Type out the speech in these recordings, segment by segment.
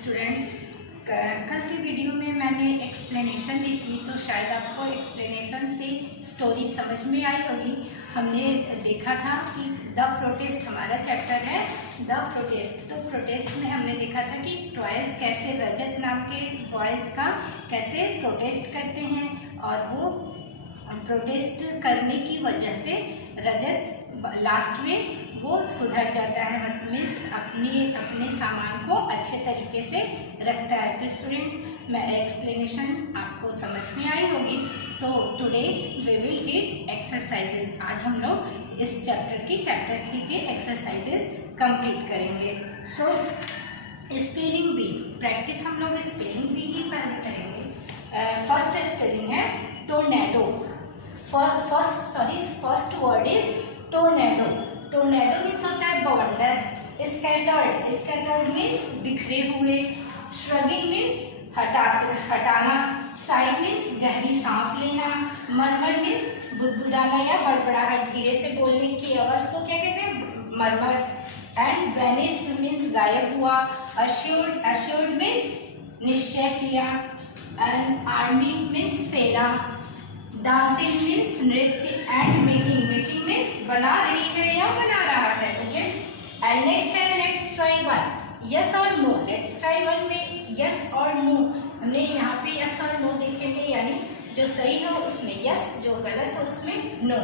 Students, कल के video में मैंने एक्सप्लेनेशन दी थी, तो शायद आपको एक्सप्लेनेशन से स्टोरी समझ में आई होगी। हमने देखा था कि द प्रोटेस्ट हमारा चैप्टर है, द प्रोटेस्ट। तो प्रोटेस्ट में हमने देखा था कि टॉयज कैसे रजत नाम के बॉयज़ का कैसे प्रोटेस्ट करते हैं, और वो प्रोटेस्ट करने की वजह से रजत लास्ट में वो सुधर जाता है, मतलब मीन्स अपने सामान को अच्छे तरीके से रखता है। तो स्टूडेंट्स, मैं एक्सप्लेनेशन आपको समझ में आई होगी। So today we will read exercises. आज हम लोग इस चैप्टर की चैप्टर 3 के एक्सरसाइजेज कंप्लीट करेंगे। सो स्पेलिंग बी, प्रैक्टिस हम लोग स्पेलिंग बी ही पहले करेंगे। फर्स्ट स्पेलिंग है tornado. First word is tornado. Tornado means होता है बवंडर। स्कैटर्ड मीन्स बिखरे हुए। श्रगिंग मीन्स हटाना। साई मीन्स गहरी सांस लेना। मरमर मीन्स बुदबुदाना या बड़बड़ाहट, धीरे से बोलने की आवाज को क्या कहते हैं? मरमर। एंड वैनिस्ड मीन्स गायब हुआ। अश्योर्ड मीन्स निश्चय किया। एंड आर्मी मीन्स सेना। डांसिंग मीन्स नृत्य। एंड मेकिंग मीन्स बना रही है या बना रहा है। ओके, एंड नेक्स्ट है लेट्स ट्राई वन, यस और नो। लेट्स ट्राई वन में यस और नो, हमने यहाँ पे यस और नो देखेंगे, यानी जो सही हो उसमें यस, जो गलत हो उसमें no.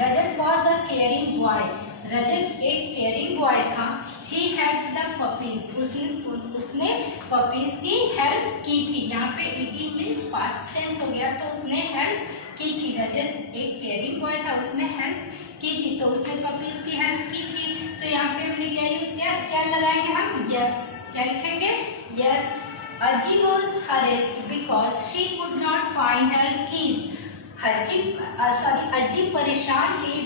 Rajat was a caring boy. Rajat एक केयरिंग बॉय था। ही हेल्प द पपीज, उसने पपीज की हेल्प की थी। यहाँ पे इट मीन्स पास्ट टेंस हो गया, तो उसने हेल्प की थी। रजत एक केयरिंग बॉय था, उसने हेल्प की थी, तो उसने पपीज की हेल्प की थी। तो यहाँ पे हमने क्या यूज किया, क्या लगाएंगे हम? यस। क्या लिखेंगे? Yes. Ajji was harassed because she could not find her keys. Ajji परेशान थी,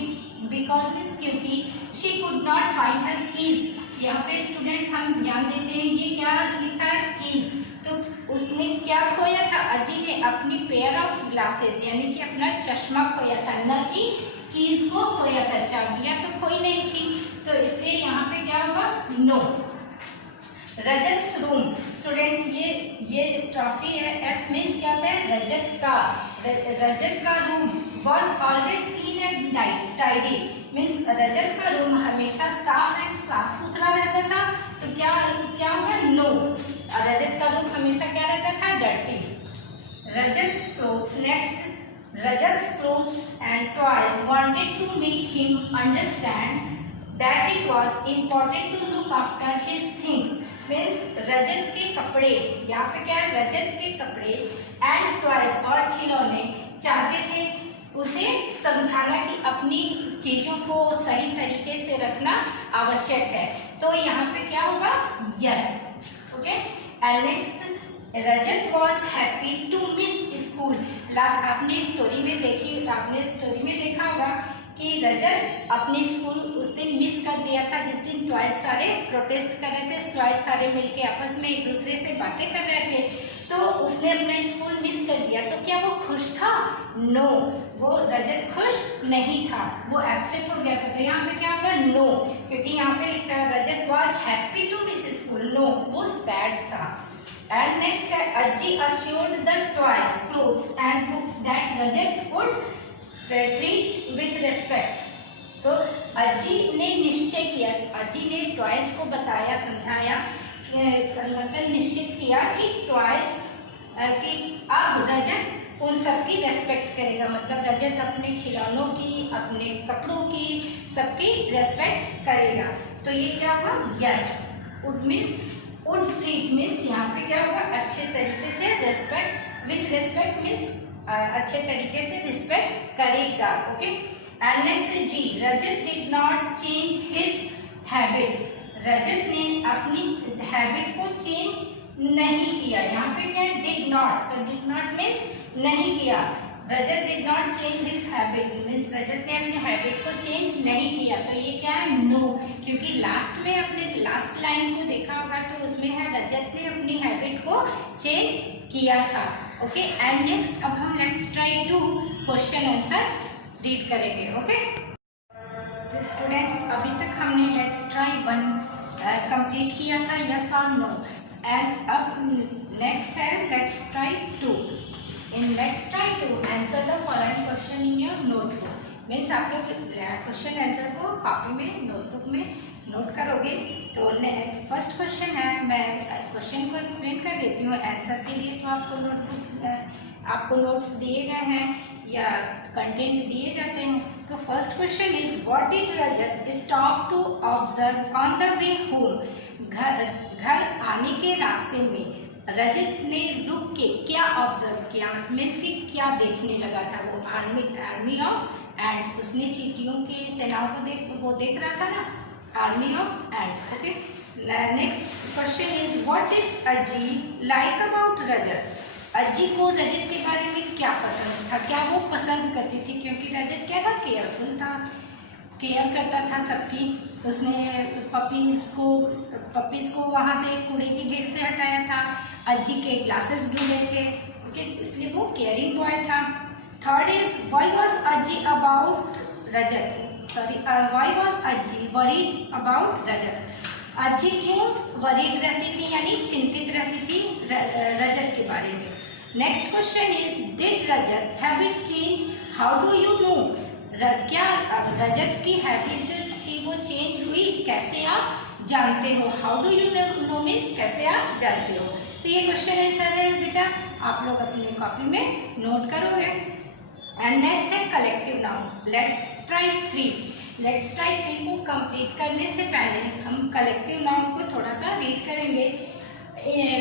बिकॉज मीन्स क्योंकि she could not find her keys. यहाँ पे स्टूडेंट्स हम ध्यान देते हैं, ये क्या लिखा है? कीज। तो उसने क्या खोया था? अजी ने अपनी पेयर ऑफ ग्लासेस, यानी कि अपना चश्मा खोया था, न कि कीज को खोया था। चाबियां तो खोई नहीं थी, तो इसलिए यहाँ पे क्या होगा? नो। रजत रूम। स्टूडेंट्स, ये स्ट्रॉफी है। एस मीन्स क्या होता है? रजत का room was always clean and tidy. Means Rajat का रूम हमेशा साफ सुथरा रहता था। तो क्या होगा? नो। रजत का रूम हमेशा क्या रहता था? Dirty. Rajat clothes. Next, Rajat's clothes and toys wanted to make him understand that it was important to look after his things. Means रजत के कपड़े, यहाँ पे क्या है? रजत के कपड़े and toys और खिलौने चाहते थे उसे समझाना कि अपनी चीजों को सही तरीके से रखना आवश्यक है। तो यहाँ पे क्या होगा? Yes. Okay, and next, Rajat was happy to miss school. Last आपने स्टोरी में देखा होगा कि रजत अपने स्कूल उस दिन मिस कर दिया था, जिस दिन टॉयज सारे प्रोटेस्ट कर रहे थे। टॉयज सारे मिलके आपस में एक दूसरे से बातें कर रहे थे, तो उसने अपना स्कूल मिस कर दिया। तो क्या वो खुश था? नो, वो रजत खुश नहीं था, वो एब्सेंट हो गया था। तो यहाँ पे क्या होगा? नो, क्योंकि यहाँ पे Rajat was happy to miss school. No, वो सैड था। And next है Ajji assured the toys, clothes and books that Rajat would treat with respect. तो अज्जी ने निश्चय किया, अज्जी ने टॉयज को बताया, समझाया, मतलब निश्चित किया कि टॉयज कि अब रजत उन सबकी रेस्पेक्ट करेगा। मतलब रजत अपने खिलौनों की, अपने कपड़ों की, सबकी रेस्पेक्ट करेगा। तो ये क्या होगा? यस। वुड ट्रीट मीन्स यहाँ पे क्या होगा? अच्छे तरीके से रेस्पेक्ट, विथ रेस्पेक्ट मीन्स अच्छे तरीके से रिस्पेक्ट करेगा। ओके, एंड नेक्स्ट जी, Rajat did not change his habit. Rajat ने अपनी हैबिट को चेंज नहीं किया। यहाँ पे क्या है? Did not. तो डिड नॉट मीन्स नहीं किया। Rajat did not change his habit means Rajat ने अपने हैबिट को चेंज नहीं किया। तो ये क्या है? नो, क्योंकि लास्ट में अपने लास्ट लाइन को देखा होगा, तो उसमें है रजत ने अपनी हैबिट को चेंज किया था। ओके, एंड नेक्स्ट अब हम let's try to question answer read करेंगे। ओके, तो स्टूडेंट्स, अभी तक हमने लेट्स ट्राई वन कंप्लीट किया था, यस और नो। एंड अब नेक्स्ट है let's try to. In let's try to answer the following question in your notebook. Means आप लोग क्वेश्चन आंसर को कॉपी में नोटबुक में नोट करोगे। तो फर्स्ट क्वेश्चन है, मैं क्वेश्चन को एक्सप्लेन कर देती हूँ। आंसर के लिए तो आपको नोटबुक आपको नोट्स दिए गए हैं या कंटेंट दिए जाते हैं। तो first question is what did Rajat stop to observe on the way home. घर आने के रास्ते में रजत ने रुक के क्या ऑब्जर्व किया, मीन्स कि क्या देखने लगा था वो। आर्मी ऑफ एंड्स, उसने चींटियों के सेनाओं को देख रहा था ना, army of ants. Okay, next question is what did Ajji like about Rajat. Ajji को रजत के बारे में क्या पसंद था, क्या वो पसंद करती थी, क्योंकि रजत क्या था, केयरफुल था, केयर करता था सबकी। उसने पपीज़ को वहाँ से कूड़े की ढेर से हटाया था, अज्जी के ग्लासेस ढूंढे थे। ओके, इसलिए वो केयरिंग बॉय था। Third is why was Ajji about Rajat, why was Ajji worried about Rajat. Ajji क्यों वरीड रहती थी, यानी चिंतित रहती थी रजत के बारे में। Next question is did Rajat habit change, how do you know. क्या रजत की हैबिट जो थी वो चेंज हुई, कैसे आप जानते हो। How do you know means कैसे आप जानते हो। तो ये क्वेश्चन आंसर है बेटा, आप लोग अपने कॉपी में नोट करोगे। एंड नेक्स्ट है collective noun. Let's try three को कंप्लीट करने से पहले हम कलेक्टिव नाउन को थोड़ा सा रीड करेंगे।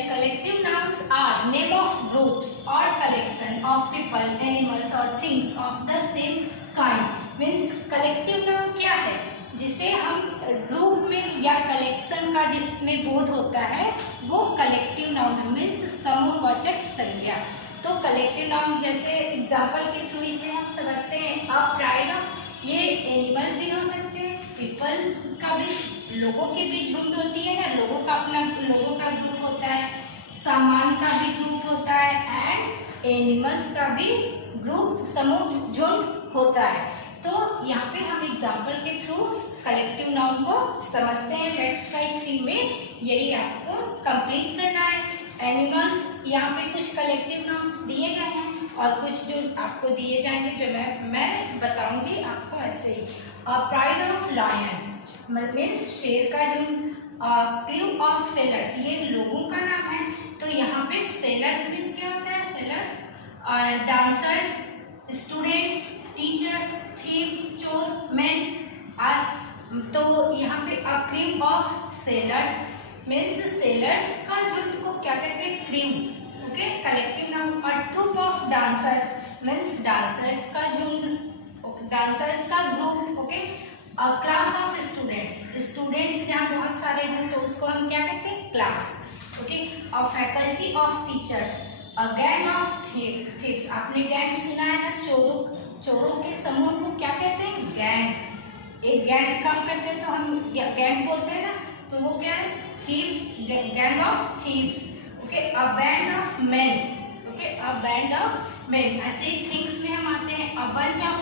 Collective nouns are name of groups और कलेक्शन ऑफ पीपल, एनिमल्स और things of the same kind. Means collective noun क्या है, जिसे हम ग्रुप में या कलेक्शन का जिसमें बोध होता है वो कलेक्टिव नाउन मीन्स समूहवाचक संज्ञा। तो कलेक्टिव नाउन जैसे एग्जाम्पल के थ्रू इसे हम समझते हैं। अ प्राइड ऑफ, ये एनिमल भी हो सकते हैं, पीपल का भी, लोगों के भी झुंड होती है ना, लोगों का ग्रुप होता है, सामान का भी ग्रुप होता है, एंड एनिमल्स का भी ग्रुप समूह झुंड होता है। तो यहाँ पे हम एग्जाम्पल के थ्रू कलेक्टिव नाउन को समझते हैं। लेट्स ट्राई 3 में यही आपको कंप्लीट करना है। एनिमल्स, यहाँ पे कुछ कलेक्टिव नाउन्स दिए गए हैं और कुछ जो आपको दिए जाएंगे जो मैं बताऊंगी आपको ऐसे ही। प्राइड ऑफ लायन मीन्स शेर का झुंड। क्रू ऑफ सेलर्स, ये लोगों का नाम है। तो यहाँ पे सेलर्स मीन्स क्या होता है, sailors, dancers, students, teachers, thieves, चोर, मैन। तो यहाँ पे a crew of sailors means sailors का झुंड को क्या कहते हैं, crew. Okay, collective noun. A troupe of dancers means dancers का झुंड, डांसर्स का group. Okay, a class of students जहाँ बहुत सारे हों तो उसको हम क्या कहते हैं, class. Okay, a faculty of teachers, a gang of thieves. आपने गैंग सुना है ना, चोरों के समूह को क्या कहते हैं, गैंग। एक गैंग काम करते हैं तो हम गैंग बोलते हैं ना, तो वो क्या है, thieves, gang of thieves. Okay, a band of main. Okay, a band of main. ऐसे ही थिंग्स में हम आते हैं, a bunch of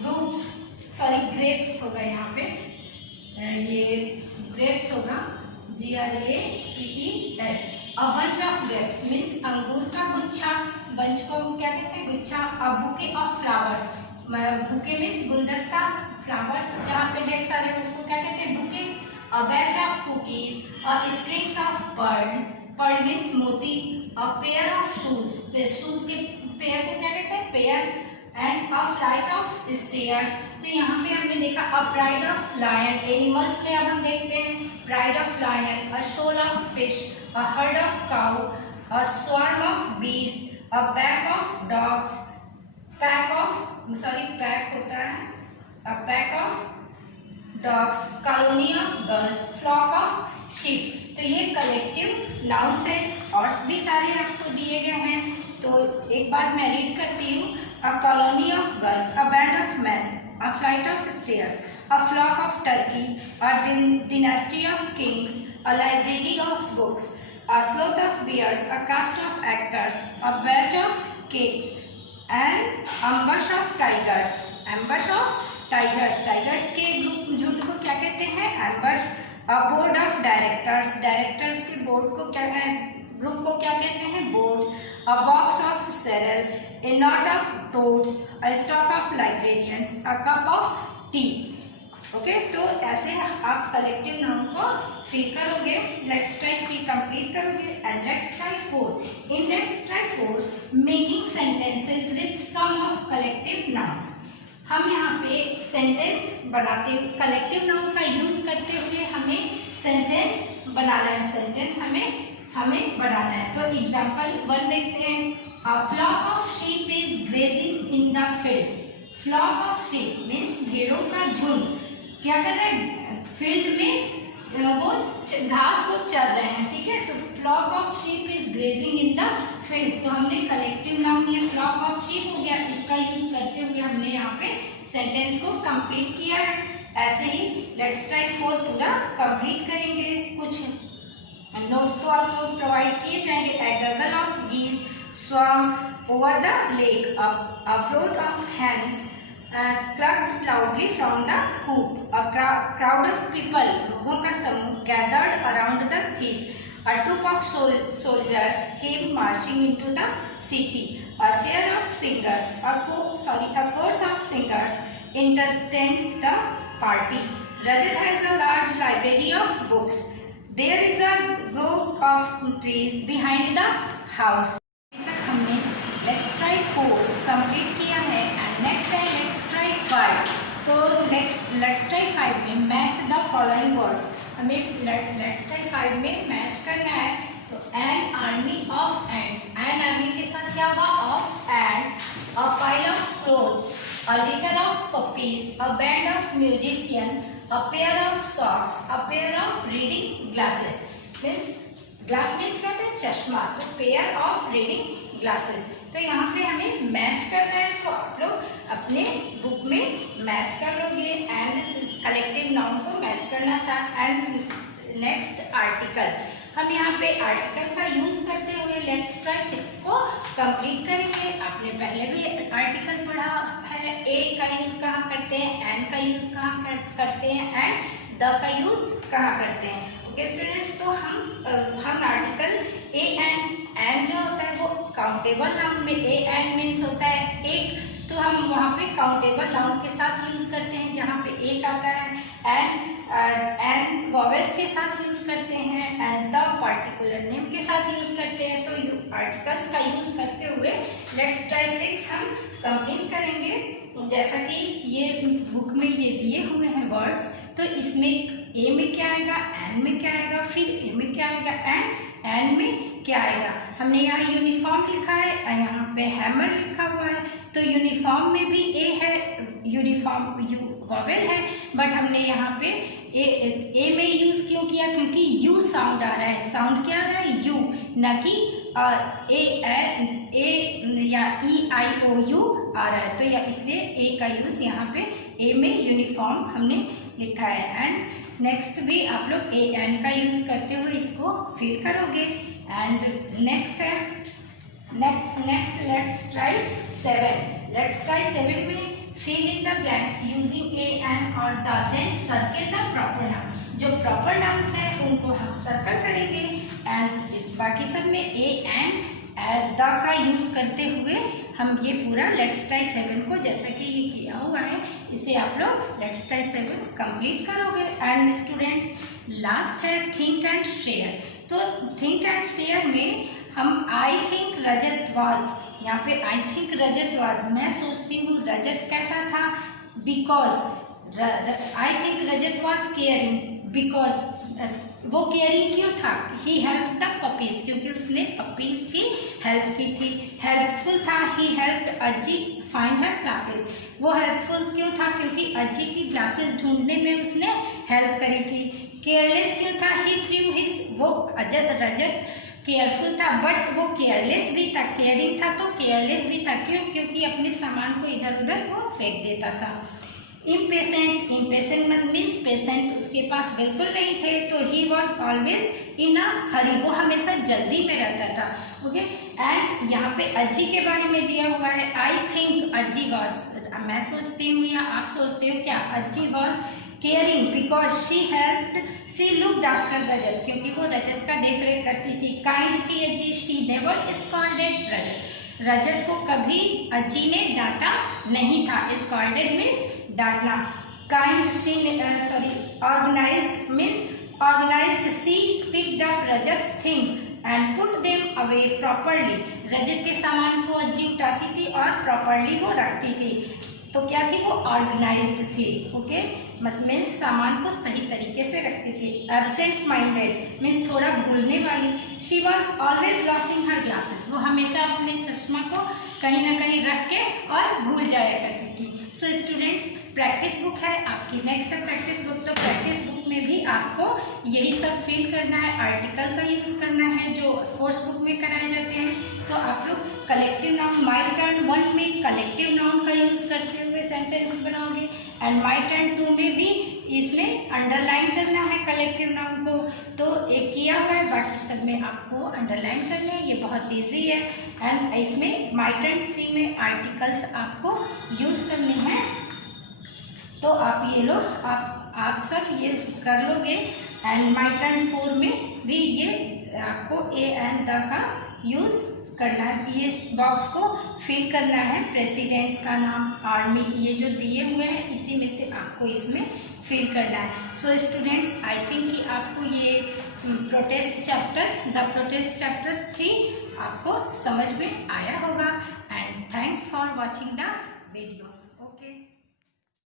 groups, sorry grapes होगा यहाँ पे, ये ग्रेप्स होगा, GRAPES। A bunch of grapes means अंगूर का गुच्छा, बंच को हम क्या कहते हैं, गुच्छा। A bouquet of flowers, bouquet means गुलदस्ता, फ्लावर्स जहाँ पे ढेर सारे उसको क्या कहते हैं, bouquet. A batch of cookies, a strings of pearl means मोती। अ पेयर ऑफ शूज के पेयर को क्या कहते हैं, pair. And a flight of stairs. तो यहाँ पे हमने देखा a pride of lion. Animals में अब हम देखते हैं pride of lion, a shoal of fish, a herd of cow, a swarm of bees, a pack of dogs, pack होता है, a pack of dogs, colony of girls, flock of sheep. तो ये collective nouns है और भी सारे आपको दिए गए हैं। तो एक बार मैं रीड करती हूँ। A colony of girls, a band of man, a flight of stairs, a flock of turkey, a dynasty of kings, a library of books, a sloth of bears, a cast of actors, a batch of cakes, and ambush of tigers. Ambush of tigers, tigers के group झुंड को क्या कहते हैं, ambush. A board of directors, directors के board को क्या है, ग्रुप को क्या कहते हैं, boards. A box of cereal, a knot of toads, a stock of librarians, a cup of tea. Okay, तो ऐसे आप कलेक्टिव नाउन को फिल करोगे। लेट्स ट्राई 3 कंप्लीट करोगे and let's try 4। In let's try 4 making sentences with some of collective nouns. हम यहाँ पे sentence बनाते हुए कलेक्टिव नाउन का यूज करते हुए हमें सेंटेंस बनाना है, सेंटेंस हमें बनाना है। तो एग्जांपल 1 देखते हैं। A flock of sheep is grazing in the field. Flock of sheep means भेड़ों का झुंड क्या कर रहे हैं, फील्ड में वो घास को चर रहे हैं, ठीक है। तो flock of sheep is grazing in the field, तो हमने कलेक्टिव नाउन ये फ्लॉक ऑफ शीप हो गया, इसका यूज करते हुए हमने यहाँ पे सेंटेंस को कंप्लीट किया है। ऐसे ही लेट्स ट्राई 4 पूरा कंप्लीट करेंगे। कुछ नोट्स तो आपको प्रोवाइड किए जाएंगे। A gaggle of geese swam over the lake, a brood of hens clucked loudly from the coop. A crowd of people, लोगों का समूह, gathered around the thief. A troop of soldiers came marching into the city. A chair of singers, a chorus of singers entertained the party. Rajat has a large library of books. There is a grove of trees behind the house. अभी तक हमने let's try 4 complete किया है and next है let's try 5। तो let's try 5 में match the following words, हमें let's try 5 में मैच करना है। तो an army of ends, an army के साथ क्या होगा, of ends. A pile of clothes, a litre of puppies, a band of musician, a pair of socks, a pair of reading glasses. Means glass means क्या होता है, चश्मा, तो pair of reading glasses. तो यहाँ पे हमें मैच करना है, तो आप लोग अपने बुक में मैच कर लोगे एंड कलेक्टिव नाउन को मैच करना था। एंड नेक्स्ट आर्टिकल, हम यहाँ पे आर्टिकल का यूज करते हुए लेट्स ट्राई 6 को कंप्लीट करेंगे। आपने पहले भी आर्टिकल पढ़ा है, ए का यूज कहाँ करते हैं, एन का यूज कहाँ करते हैं एंड द का यूज कहाँ करते हैं। ओके स्टूडेंट्स, तो हम आर्टिकल ए एन जो होता है वो काउंटेबल नाउन में, ए एन मीन्स होता है एक, तो हम वहाँ पे काउंटेबल नाउन के साथ यूज करते हैं जहाँ पे एक आता है। एंड वॉवेल्स के साथ यूज करते हैं एंड द पार्टिकुलर नेम के साथ यूज करते हैं। तो आर्टिकल्स का यूज करते हुए लेट्स ट्राई 6 हम कंप्लीट करेंगे। जैसा कि ये बुक में ये दिए हुए हैं वर्ड्स, तो इसमें ए में क्या आएगा, एन में क्या आएगा, फिर ए में क्या आएगा एंड एन में क्या आएगा। हमने यहाँ यूनिफॉर्म लिखा है, यहाँ पे हैमर लिखा हुआ है, तो यूनिफॉर्म में भी ए है, यूनिफॉर्म यू वॉवेल है, बट हमने यहाँ पे ए में यूज क्यों किया, क्योंकि यू साउंड आ रहा है। साउंड क्या आ रहा है, यू, न कि ए या ई आई ओ यू आ रहा है, तो या इसलिए ए का यूज यहाँ पे ए में यूनिफॉर्म हमने लिखा है। एंड नेक्स्ट भी आप लोग ए एन का यूज करते हुए इसको फिल करोगे। एंड नेक्स्ट है next let's try 7। Let's try 7 में fill in the blanks using a and or the, then circle the proper noun। जो proper nouns है उनको हम सर्कल करेंगे एंड बाकी सब में a and the का यूज करते हुए हम ये पूरा लेट्स ट्राई 7 को जैसा कि ये किया हुआ है इसे आप लोग लेट्स ट्राई 7 कंप्लीट करोगे। एंड स्टूडेंट्स लास्ट है थिंक एंड शेयर। तो थिंक एंड शेयर में हम आई थिंक रजत वाज, यहाँ पे आई थिंक रजत वाज, मैं सोचती हूँ रजत कैसा था, because I think Rajat was caring, because वो केयरिंग क्यों था, ही हेल्प द पपीज, क्योंकि उसने पपीज की हेल्प की थी। हेल्पफुल था, he help अज्जी find her classes, वो हेल्पफुल क्यों था, क्योंकि अज्जी की क्लासेस ढूंढने में उसने हेल्प करी थी। केयरलेस क्यों था, ही थ्रू हिज, वो रजत केयरफुल था बट वो केयरलेस भी था, केयरिंग था तो केयरलेस भी था, क्यों, क्योंकि अपने सामान को इधर उधर वो फेंक देता था। इम्पेशेंट, इम्पेशेंट मीन्स पेशेंट उसके पास बिल्कुल नहीं थे, तो ही वॉज ऑलवेज इन अ हरी, वो हमेशा जल्दी में रहता था। ओके एंड यहाँ पे अज्जी के बारे में दिया हुआ है, आई थिंक अज्जी वॉज, मैं सोचती हूँ या आप सोचते हो क्या, Ajji was caring because she looked after Rajat, क्योंकि वो रजत का देख रेख करती थी। काइंड थी Ajji, she never scolded Rajat, Rajat को कभी अजी ने डांटा नहीं था। स्कॉल्डेड मीन्स डांटना। Kind organised means organised, she picked up Rajat thing and put them away properly, Rajat के सामान को अजी उठाती थी और प्रॉपरली वो रखती थी। तो क्या थी वो? ऑर्गेनाइज्ड थी। ओके, मीन्स सामान को सही तरीके से रखती थी। एब्सेंट माइंडेड मीन्स थोड़ा भूलने वाली। She was always losing her glasses, वो हमेशा अपने चश्मा को कहीं ना कहीं रख के और भूल जाया करती थी। सो स्टूडेंट्स, प्रैक्टिस बुक है आपकी, नेक्स्ट है प्रैक्टिस बुक। तो प्रैक्टिस बुक में भी आपको यही सब फिल करना है, आर्टिकल का यूज़ करना है जो कोर्स बुक में कराए जाते हैं। तो आप लोग कलेक्टिव नाउन, माई टर्न 1 में कलेक्टिव नाउन का यूज़ करते हुए सेंटेंस बनाओगे, एंड माई टर्न 2 में भी इसमें अंडरलाइन करना है कलेक्टिव नाउन को। तो एक किया हुआ है, बाकी सब में आपको अंडरलाइन करना है, ये बहुत ईजी है। एंड इसमें माई टर्न 3 में आर्टिकल्स आपको यूज़ करने हैं। तो आप ये लो, आप सब ये कर लोगे। एंड माई टर्न 4 में भी ये आपको ए एंड द का यूज़ करना है। ये बॉक्स को फिल करना है, प्रेसिडेंट का नाम, आर्मी, ये जो दिए हुए हैं इसी में से आपको इसमें फिल करना है। सो स्टूडेंट्स, आई थिंक कि आपको ये प्रोटेस्ट चैप्टर 3 आपको समझ में आया होगा। And thanks for watching the video.